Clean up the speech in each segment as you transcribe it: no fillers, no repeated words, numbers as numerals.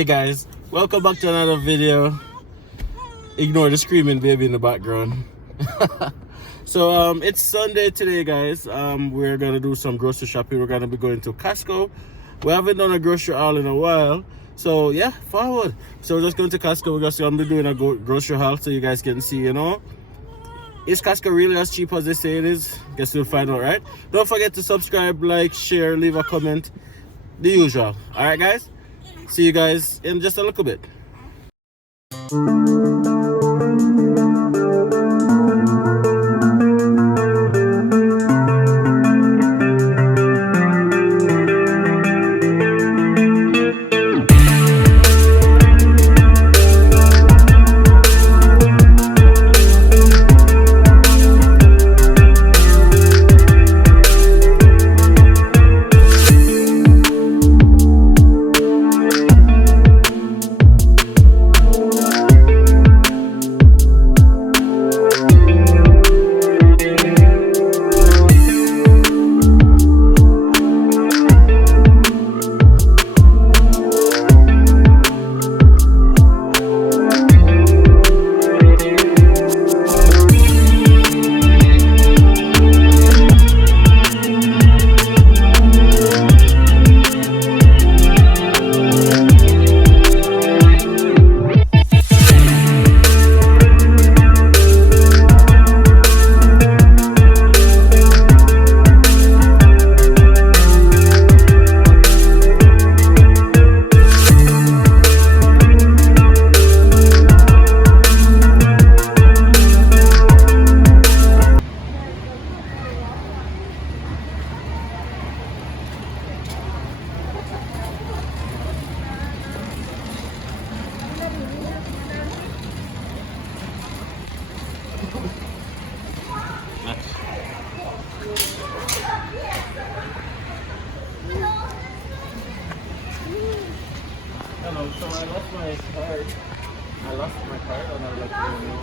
Hey guys, welcome back to another video. Ignore the screaming baby in the background. So it's Sunday today, guys. We're gonna do some grocery shopping. We're gonna be going to Costco. We haven't done a grocery haul in a while, so yeah, forward. So we're just going to Costco. We're just gonna be doing a grocery haul so you guys can see, is Costco really as cheap as they say it is? Guess we'll find out, right? Don't forget to subscribe, like, share, leave a comment, the usual. All right, guys. See you guys in just a little bit. Hello, so I lost my card. And I would like to know.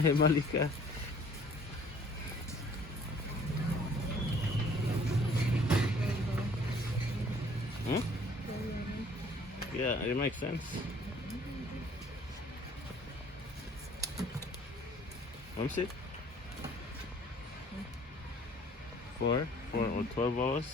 Hey, Malika. Hmm? Yeah, it makes sense. Let me see. 4 or 12 hours.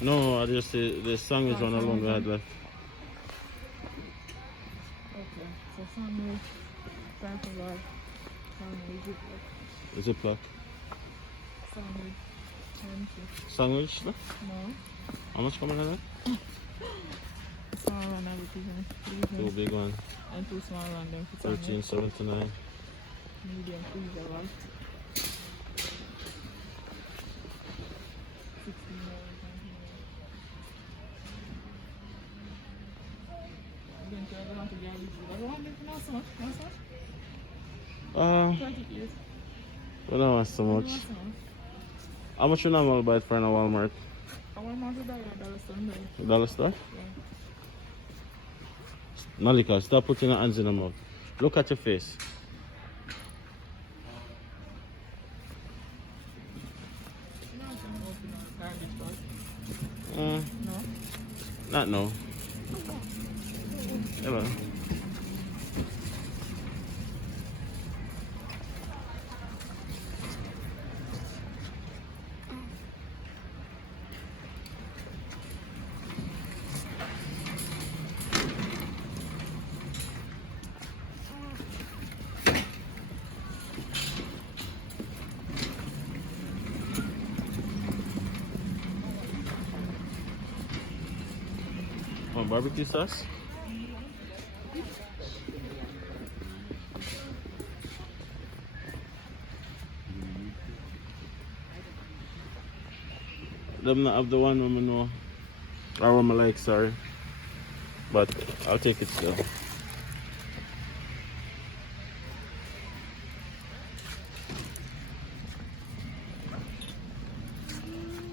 No, I just the song is one alone we had left. Okay, so sandwich, salad, sandwich, Is it black? sandwich, Sandwich? No? no, How much coming in there? small one and Two big one. and two small one then for sandwich, 13.79. medium pizza one, 16 Again, so I don't want to get this. I don't want this not so much, not so much. 38. We don't want so much. How much you normal buy it for in a Walmart? I want more to dollar Sunday. Dollar store? Yeah. Malika, stop putting your hands in the mouth. Look at your face. No? Not no. Hello. Want barbecue sauce? Them not have the one woman know. Or one I like, sorry. But I'll take it still.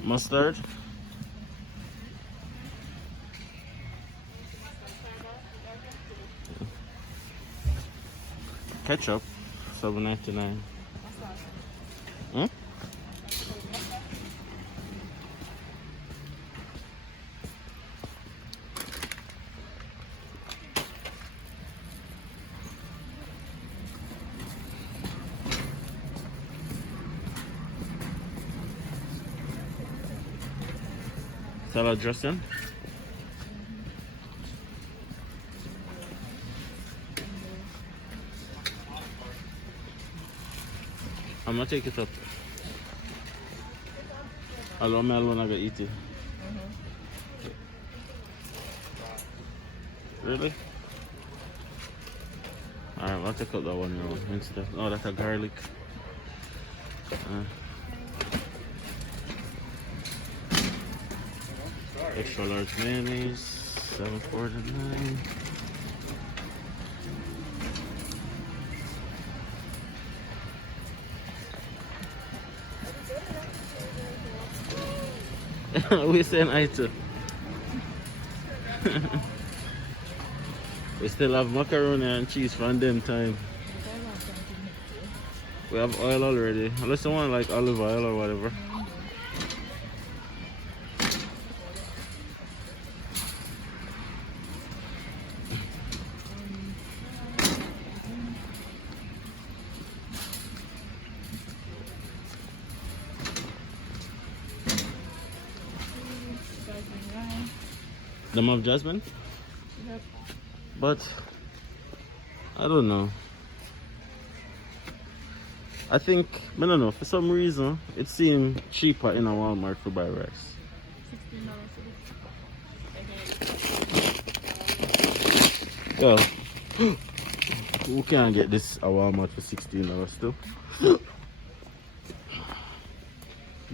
Mustard. Ketchup. $7.99. Hmm? Salad dressing. I'm gonna take it up. Allow me alone, I gotta eat it. Really? Alright, I'll take out that one instead. Oh, that's a garlic. Extra large mayonnaise, $7.49. We saying I too. We still have macaroni and cheese from them time. We have oil already. Unless you want like olive oil or whatever. Them have jasmine? Yep. But I don't know. I think, I don't know, for some reason it seemed cheaper in a Walmart to buy rice. $16. Well, we can't get this at Walmart for $16 still. The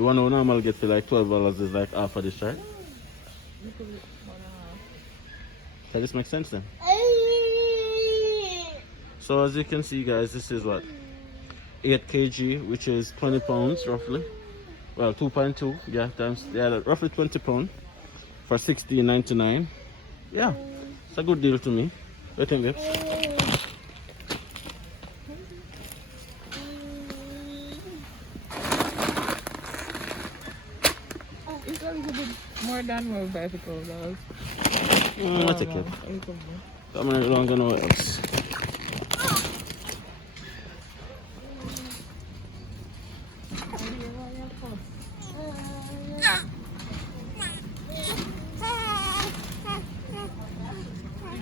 one we normally get for like $12 is like half of this, right? Does this make sense then? So as you can see guys, this is what 8 kg, which is 20 pounds roughly. Well, 2.2, yeah, times, yeah, roughly 20 pounds for 16.99. Yeah, it's a good deal to me. What do you think, babes? It's a little bit more than my bicycle does. I take it. A little bit. I'm not gonna know what else.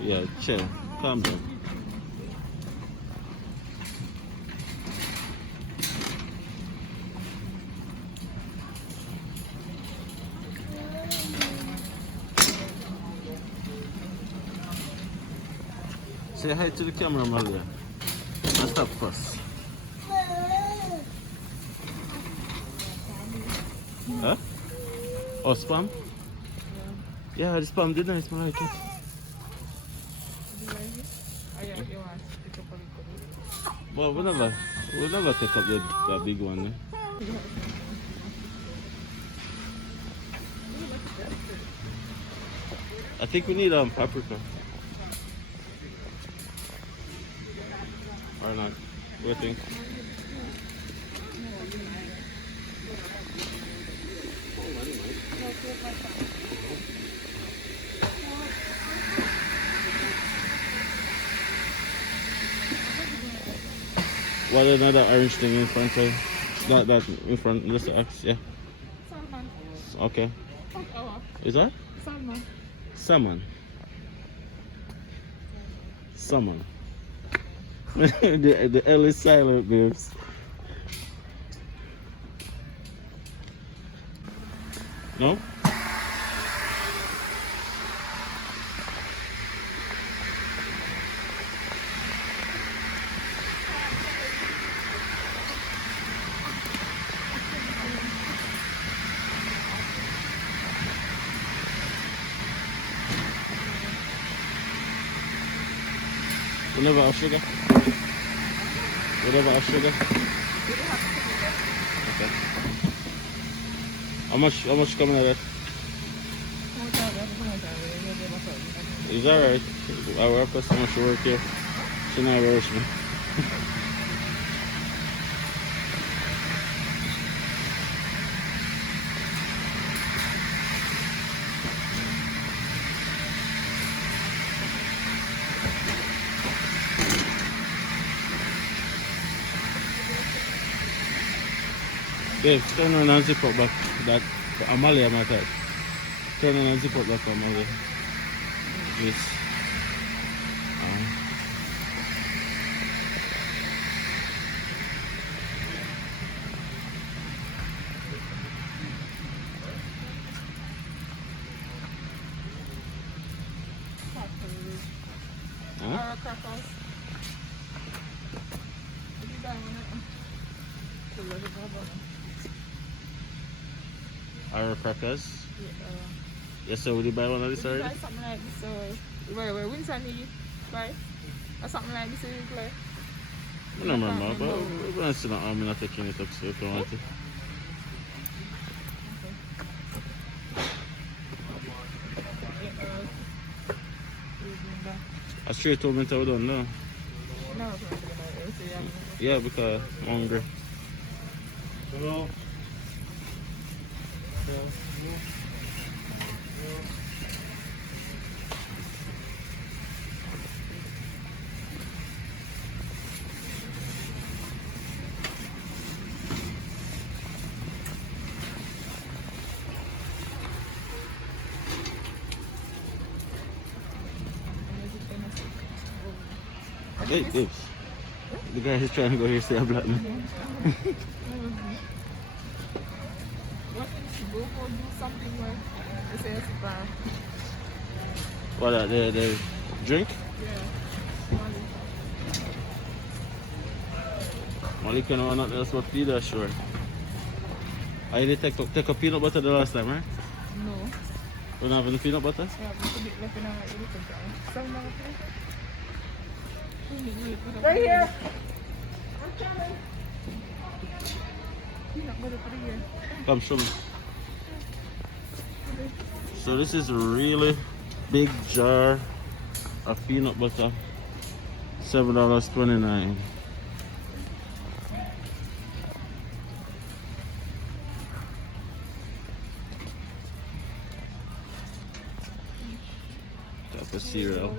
Yeah, chill. Calm down. Say hi to the camera, Malia. Let's stop first. Huh? Oh, spam? Yeah, the spam did nice, I like it. Do you like it? Oh, yeah, you want to pick up a little bit. Well, we'll never take up the big one. Eh? I think we need paprika. Or not? What do you think? What another orange thing in front of? Not that in front, just the X, yeah. Salmon. Okay. Oh, Is that? salmon. Salmon. Salmon. the L is silent, babes. No? We never have sugar. We never have sugar. Okay. How much coming out of that? It's alright. Our customer should work here. She not rush me. Babe, turn on and zip up back that Amalia my type. Turn on and zip up back Amalia. This. Huh? Crackers. Our crackers. Yes, sir. Would you buy one of these already? Buy something like this, where Winston need buy? Or something like this, you play? I don't remember, but we're going to sit down. I'm not taking it up, so if you want to. I straight told me to we don't know. No, Yeah, because I'm hungry. Hello. Wait, wait. The guy is trying to go here say a black man. What if you go for do something where they say it's bad? What, the drink? Yeah. Molly can know nothing else but feed us, sure. I did take a peanut butter the last time, right? No. You don't have any peanut butter? Yeah, but a bit left in our little Right here. I'm coming. Peanut butter for the year. Come show me. So this is a really big jar of peanut butter. $7.29. Type of cereal.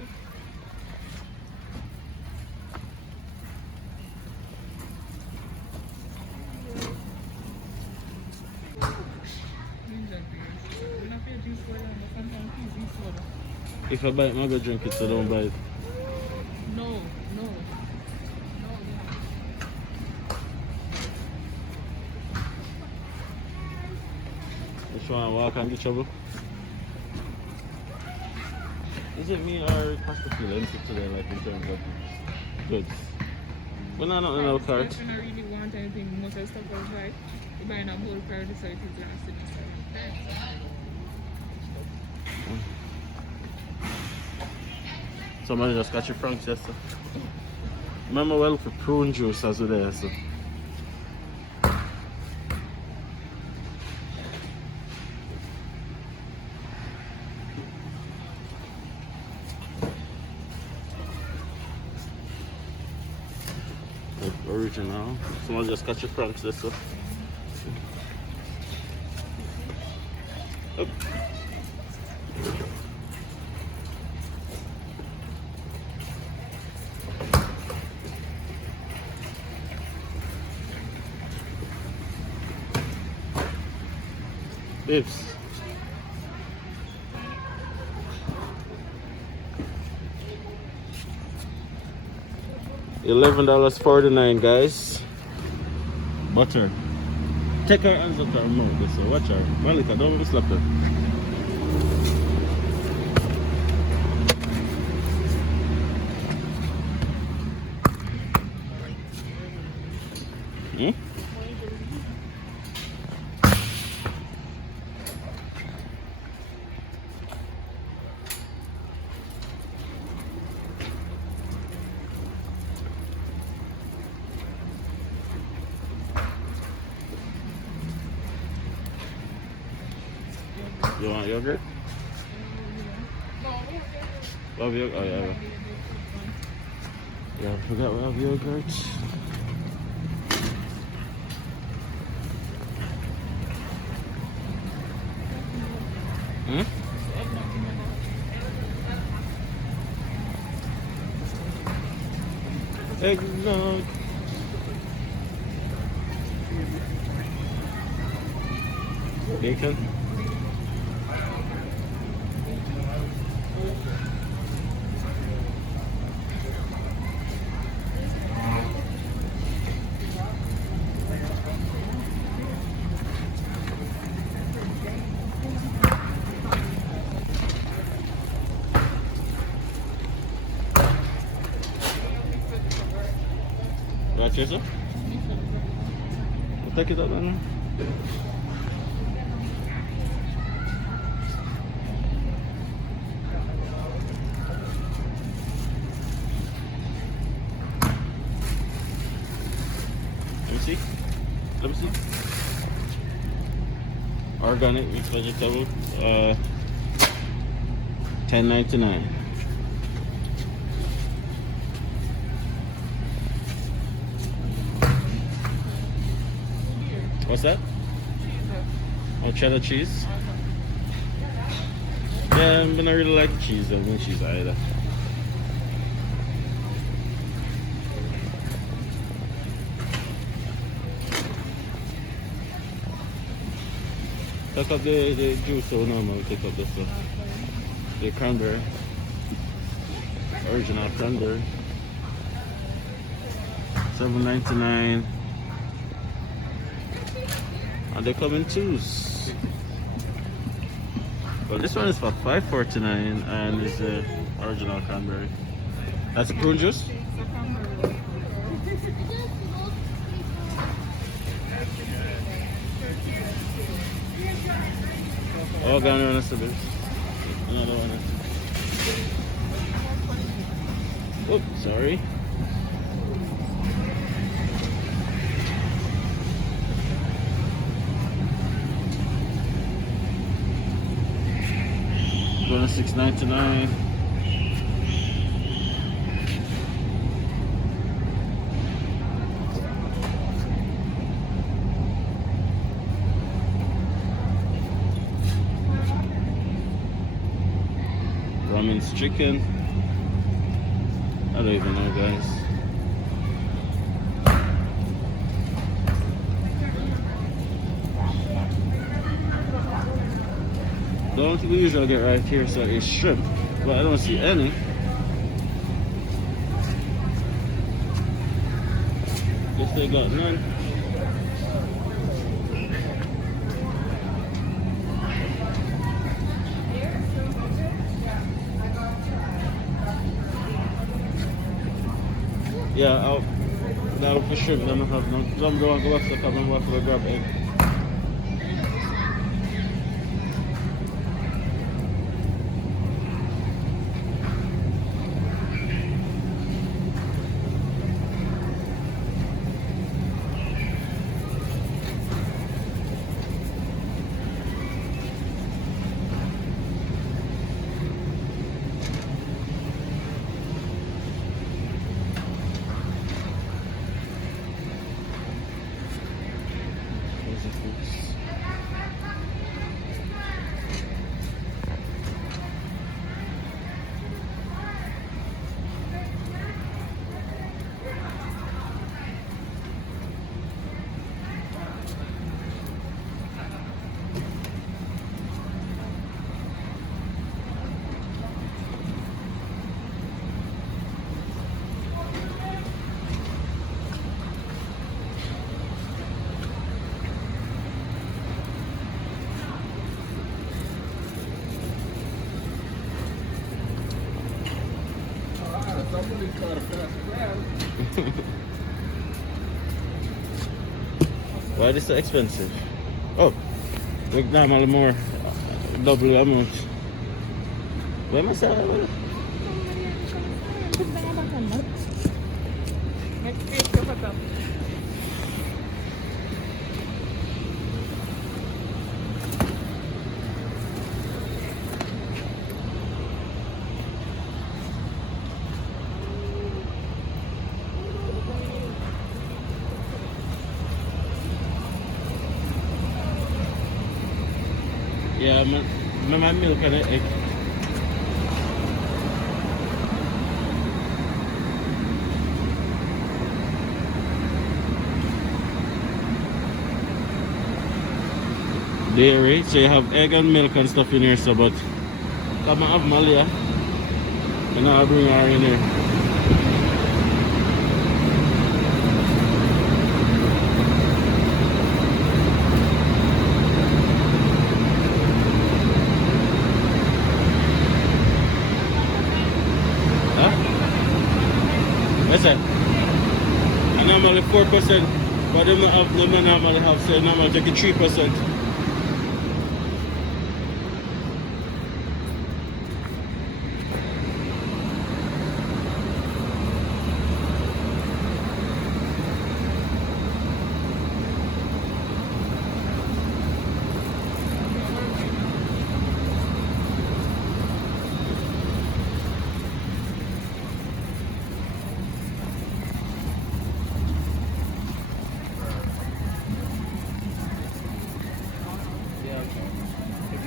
Ginger beer. We're not paying juice for them, but sometimes juice soda. If I buy it, I'm gonna drink it, so don't buy it. No, no. No, Which one? Walk and get trouble? Is it me or Pastor Phil today, like in terms of goods? We're not in our cart. If you don't really want anything, most of the stuff was right. You're buying a whole card, so it is last in the store. Somebody just got your Frank's yesterday. Remember well for prune juice as well there, so. Like original. Someone just got your Frank's there, so. Up. Babes. $11.49, guys. Butter. Take her hands up her mouth, this way. Watch her. Malika, don't slap her. Hmm? You want yogurt? Love yogurt? Oh, yeah. Yeah, I forgot we have yogurt. Hmm? Eggnog. Bacon. Got yourself? I'll take it up then. Let me see. Let me see. Organic mixed vegetable. $10.99. What's that? Oh, cheddar cheese? Yeah, I don't really like cheese. I mean cheese either. Take up the juice so normal. Take up this stuff. The cranberry. Original cranberry. $7.99. And they come in twos. Well, this one is for $5.49 and it's the original cranberry. That's prune juice? Oh, gonna run us a bit. Another one. Oops, sorry. one is $6.99. Ramen's chicken. I don't even know, guys. The only thing we usually get right here so is shrimp, but I don't see any. Guess they got none. Yeah, I'll for shrimp, then I have none. I'm going to go back to the cabin and go grab egg. Why is it so expensive? Oh, like normally more, double the amount. Why am I selling it? Yeah, my milk and egg. Dairy, so you have egg and milk and stuff in here, so but come and have Malia and I'll bring her in here. And normally 4%, but they normally have, so normally take 3%.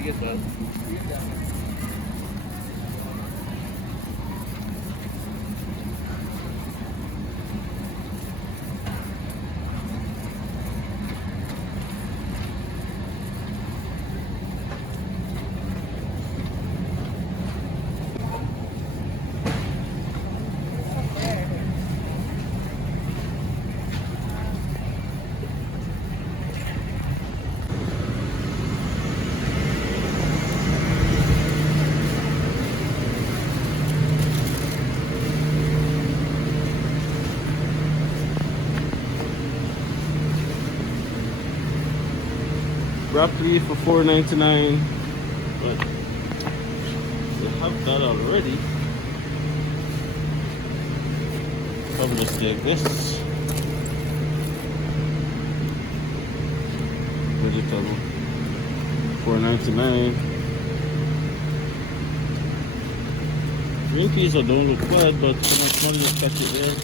Get that. Broccoli for $4.99, but they have that already. Probably just take this. Vegetable $4.99. Green peas don't look bad, but when I smell it, catch it there.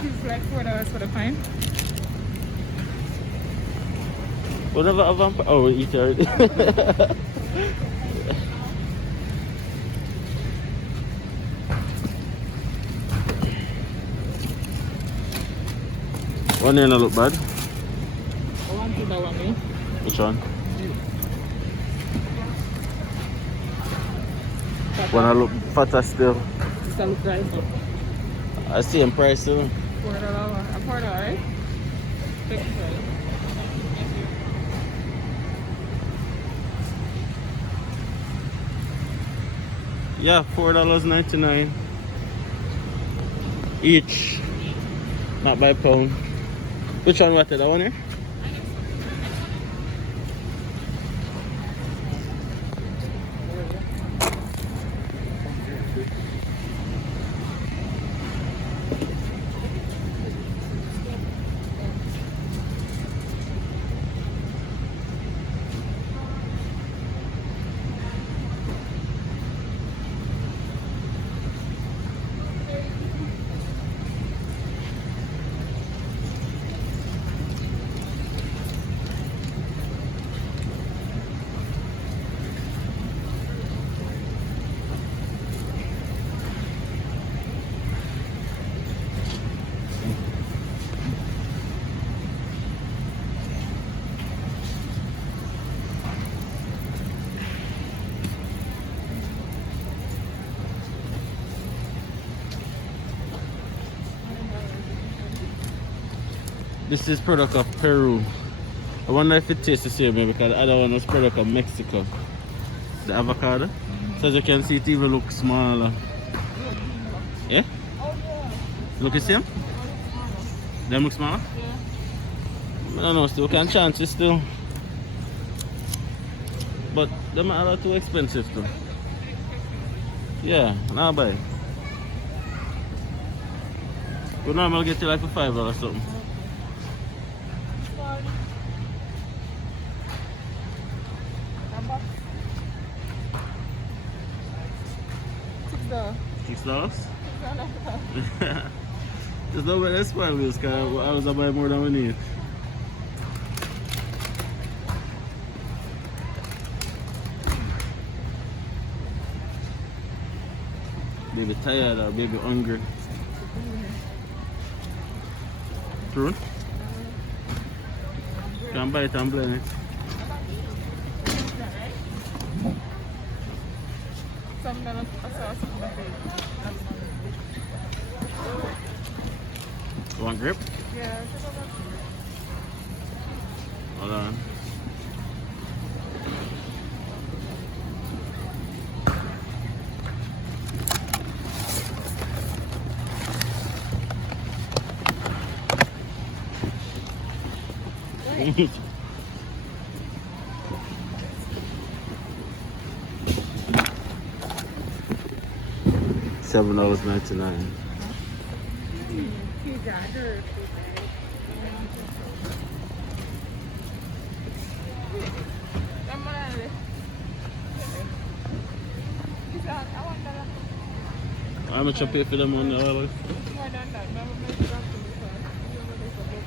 It's like $4 for the pint. Whatever a vampire. Oh, we eat already. One here not look bad. I want to that one, eh? Which one? Wanna look fatter still? It's a look right. I see in price too. $4, right? Thank you. Yeah, $4.99 each. Not by pound. Which one was it? That one here? This is product of Peru. I wonder if it tastes the same because the other one was product of Mexico. The avocado. So as you can see, it even looks smaller. Yeah? Look the same? Them look smaller? I don't know, still can chance it still. But them are a lot too expensive too. Yeah, now buy. We normally get it like for $5 or something. $6? There's no way that's spoil this because I was buy more than we need. Baby tired or baby hungry. True? Can buy it and blend it. You want grip? Yeah. Hold on. $7.99. How much I pay for them on the olive?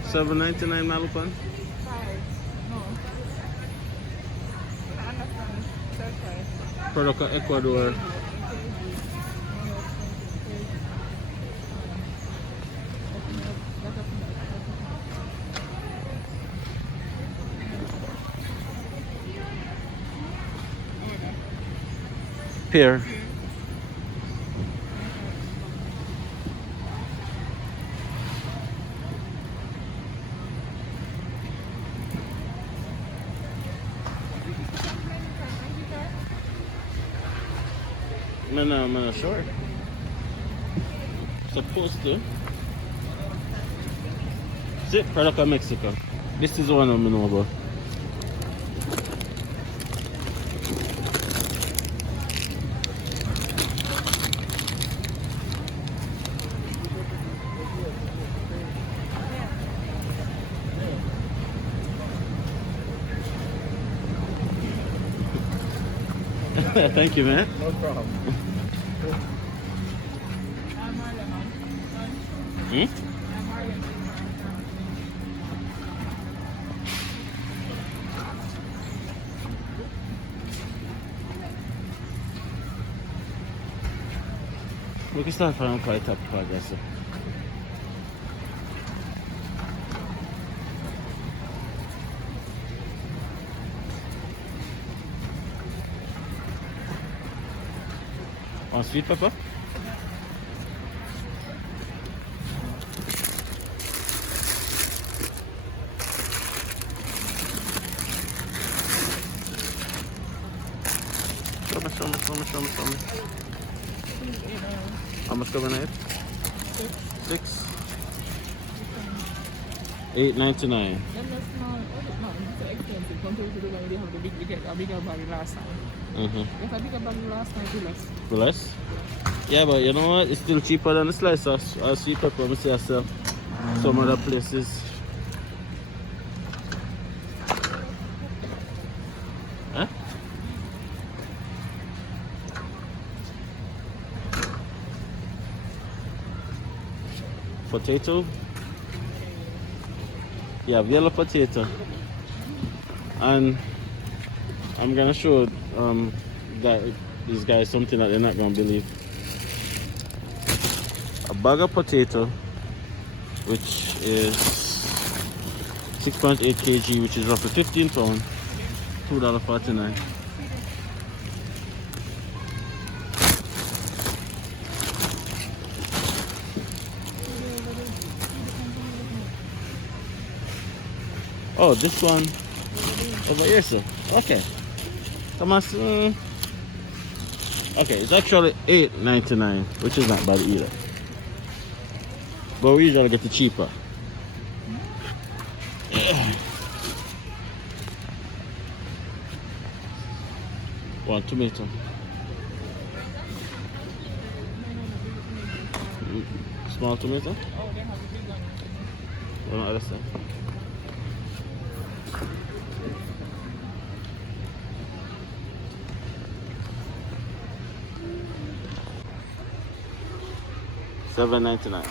$7.99 Malapan? Product of Ecuador. Pear. I'm not sure. Supposed to. See, product of Mexico. This is the one I know about. Thank you, man. No problem. Hmm? We can start from quite up progress. On sweet pepper? Show me. How much coming out? 6. 8.99. Them just small. No, it's so expensive compared to the one they have the big, we get a bigger bag last time. If a bigger bag last time, it's less. For less? Yeah, but you know what? It's still cheaper than the slice of sweet pepper. I see yourself some other places. Huh? Potato? Yeah, yellow potato. And I'm gonna show that these guys something that they're not gonna believe. A bag of potato, which is 6.8 kg, which is roughly 15 pounds, $2.49. Oh, this one over here, sir. Okay. Come on, sir. Okay, it's actually $8.99, which is not bad either. But we usually get it cheaper. One tomato. Small tomato? Oh, they have a big one. On the other side. $7.99.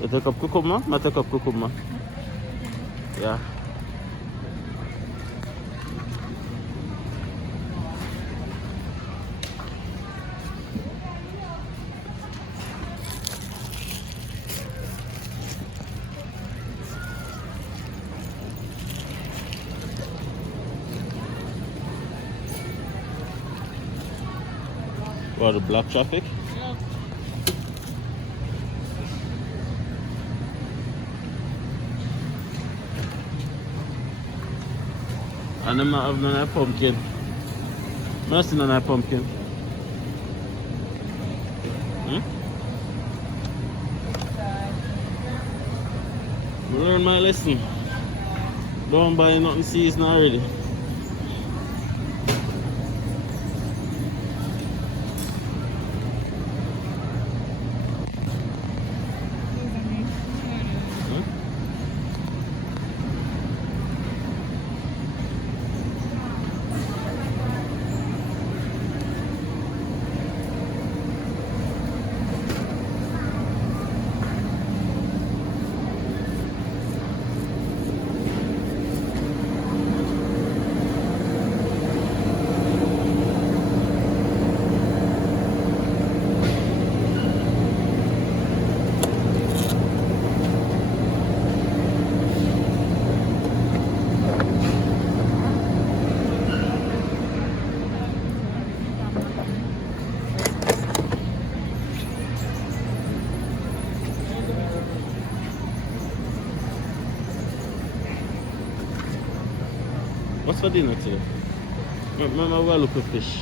You take up cucumber? I take up cucumber. Yeah. What, the black traffic? Yeah. And I'm not having none of pumpkin. I'm not seeing none of pumpkin. I learned my lesson. Don't buy nothing seasonal already. for dinner today? Remember we look for fish.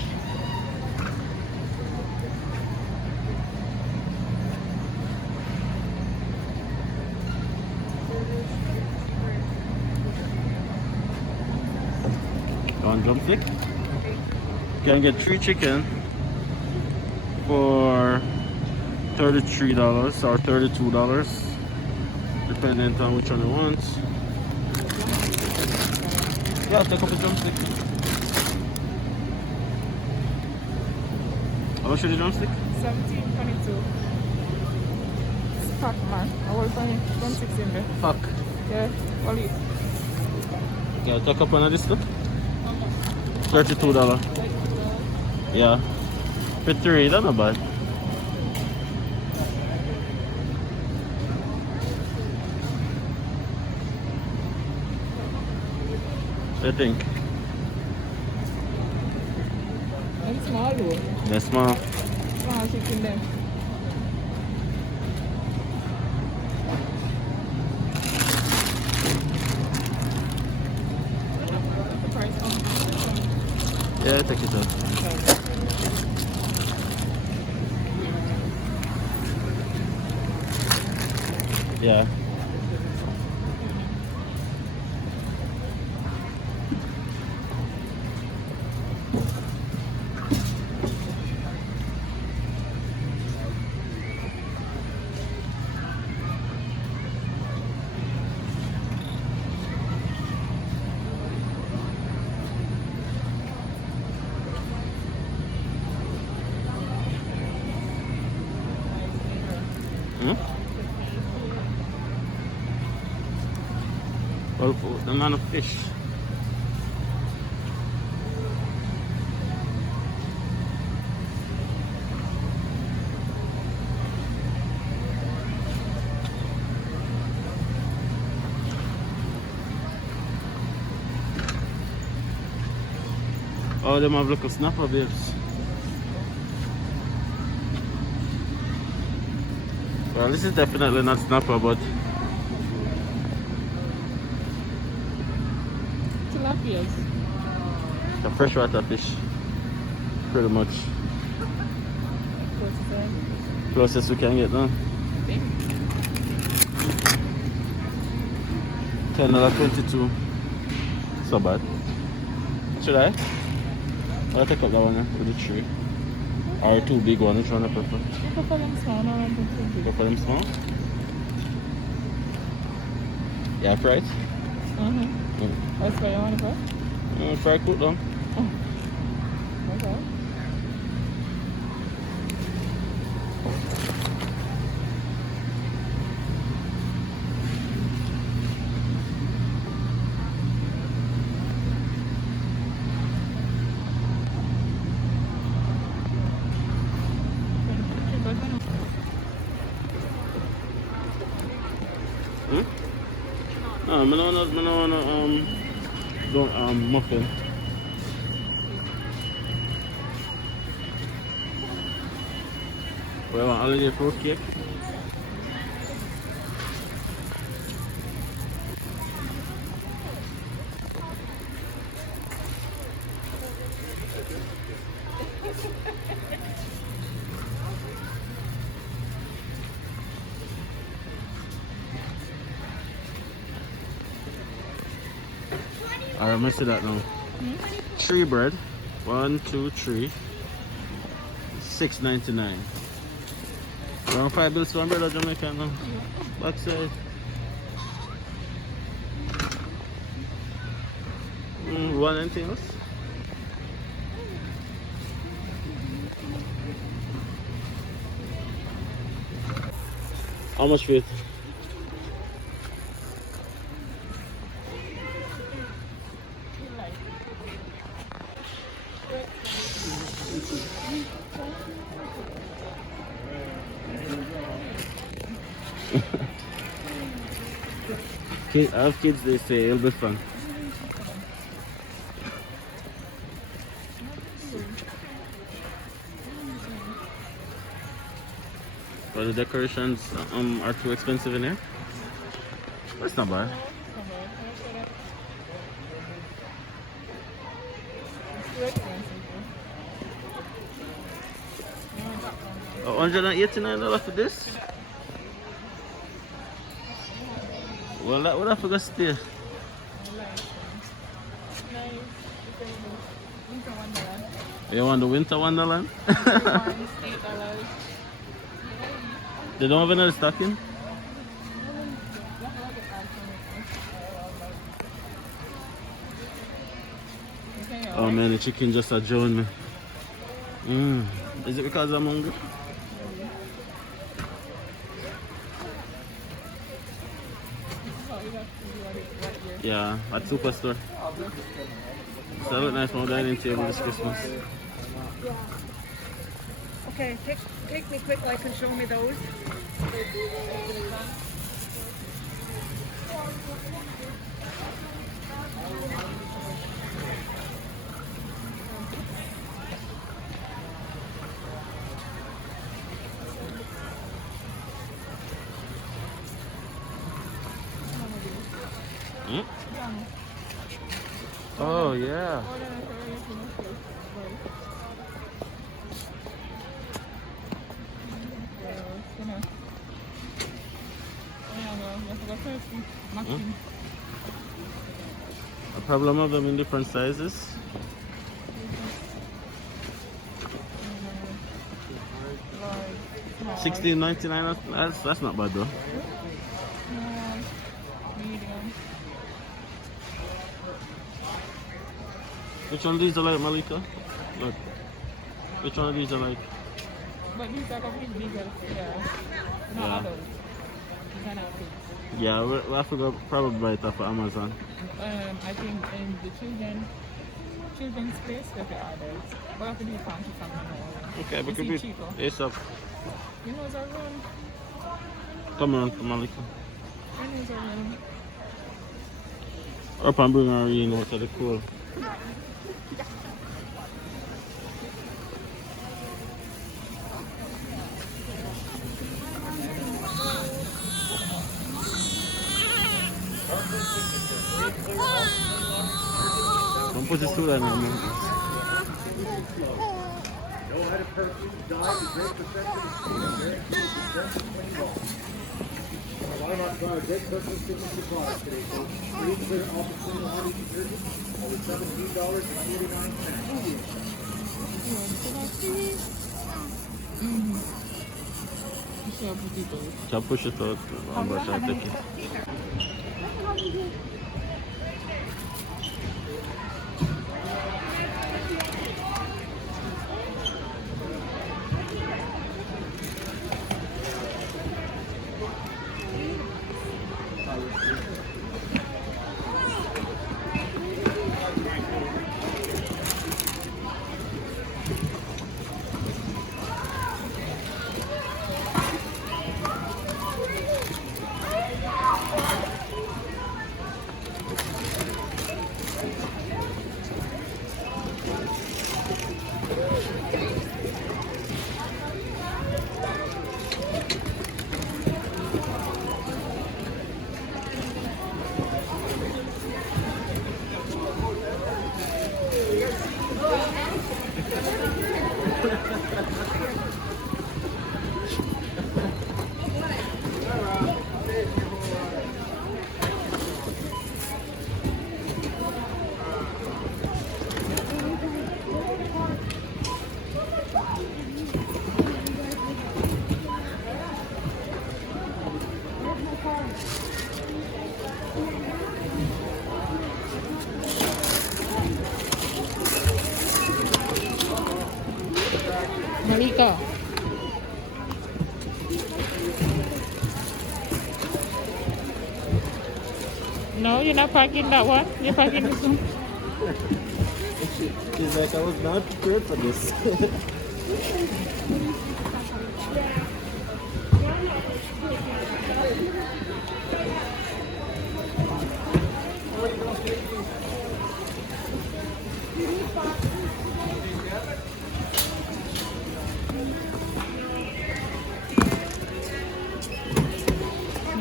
One drumstick. You can get 3 chicken for $33 or $32, depending on which one you want. Yeah, take up a drumstick. How much is the drumstick? 17.22. It's pack, man. I will find drumsticks in there. Fuck. Yeah, all it. Yeah, take up one of this stuff. $32. Yeah. For 3, that's not bad. I think. And small though. That's small. Small chicken there. The price Yeah, take it out. Yeah. Well, for the amount of fish. Oh, them have little snapper babes. Well, this is definitely not snapper, but tilapias. it's a freshwater fish. Pretty much. Closest we can get now. $10.22. So bad. Should I? I'll take up that one with the 3. Or 2 big ones, which one I prefer? I prefer them small, no, I don't think so big. Go for them small? Yeah, fried? That's what you want to put? Fry cooked down. Okay. No, I don't wanna muffin. We want holiday fruit cake. Alright, I'm gonna see that now. 3 bread. 1, 2, 3. $6.99. Around 5 bills for 1 bread of Jamaican now. Backside. Want anything else? How much for it? I have kids, they say it'll be fun. But the decorations are too expensive in here. That's not bad. $189 for this? Well, that would have to go stay. You want the Winter Wonderland? They don't have another stocking? Oh man, the chicken just adjourned me. Is it because I'm hungry? Yeah, at Superstore. So I look nice from dining table this Christmas. Okay, take me quick like and show me those. Oh yeah. A problem of them in different sizes. $16.99. That's not bad though. Which one of these are like, Malika? Look. Which one of these are like? But these are completely bigger. Yeah. Not adults. These are not kids. Yeah, we'll have to go probably buy it off of Amazon. I think in the children's place that are adults. But I have to do fancy something. Okay, but could be cheaper. Ace up. You know, around. Come on, Malika. You know, around. Up and bring her in out of the cool. Don't put this food on there, man. Just push it out. I'm going to take it. Malika. No, you're not packing that one. You're packing this one. She's like, I was not prepared for this.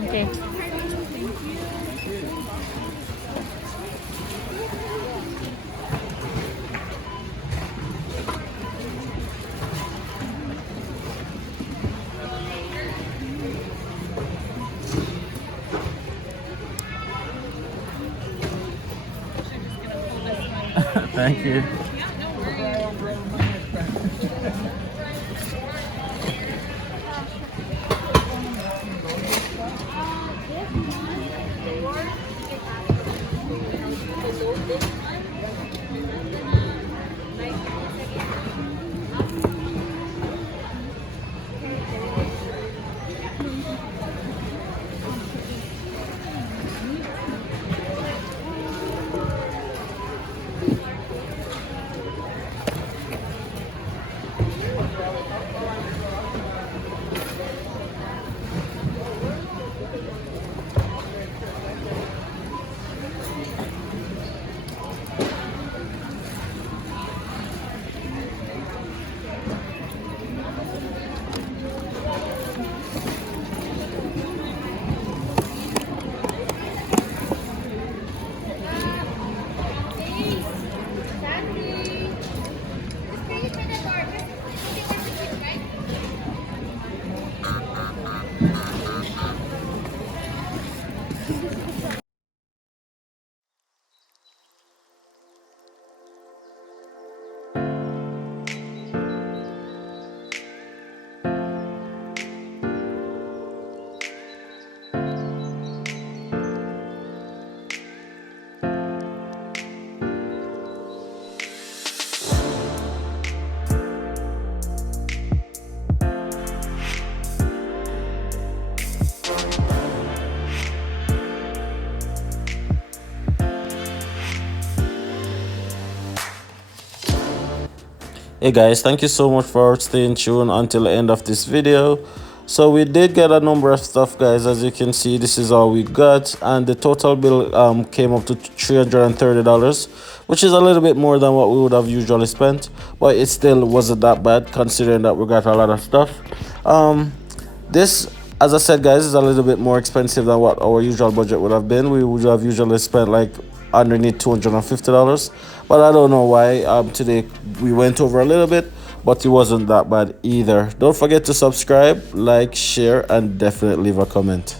Okay. Thank you. Hey guys, thank you so much for staying tuned until the end of this video. So we did get a number of stuff, guys. As you can see, this is all we got, and the total bill came up to $330, which is a little bit more than what we would have usually spent, but it still wasn't that bad considering that we got a lot of stuff. This, as I said, guys, is a little bit more expensive than what our usual budget would have been. We would have usually spent like underneath $250, but I don't know why. Today we went over a little bit, but it wasn't that bad either. Don't forget to subscribe, like, share, and definitely leave a comment.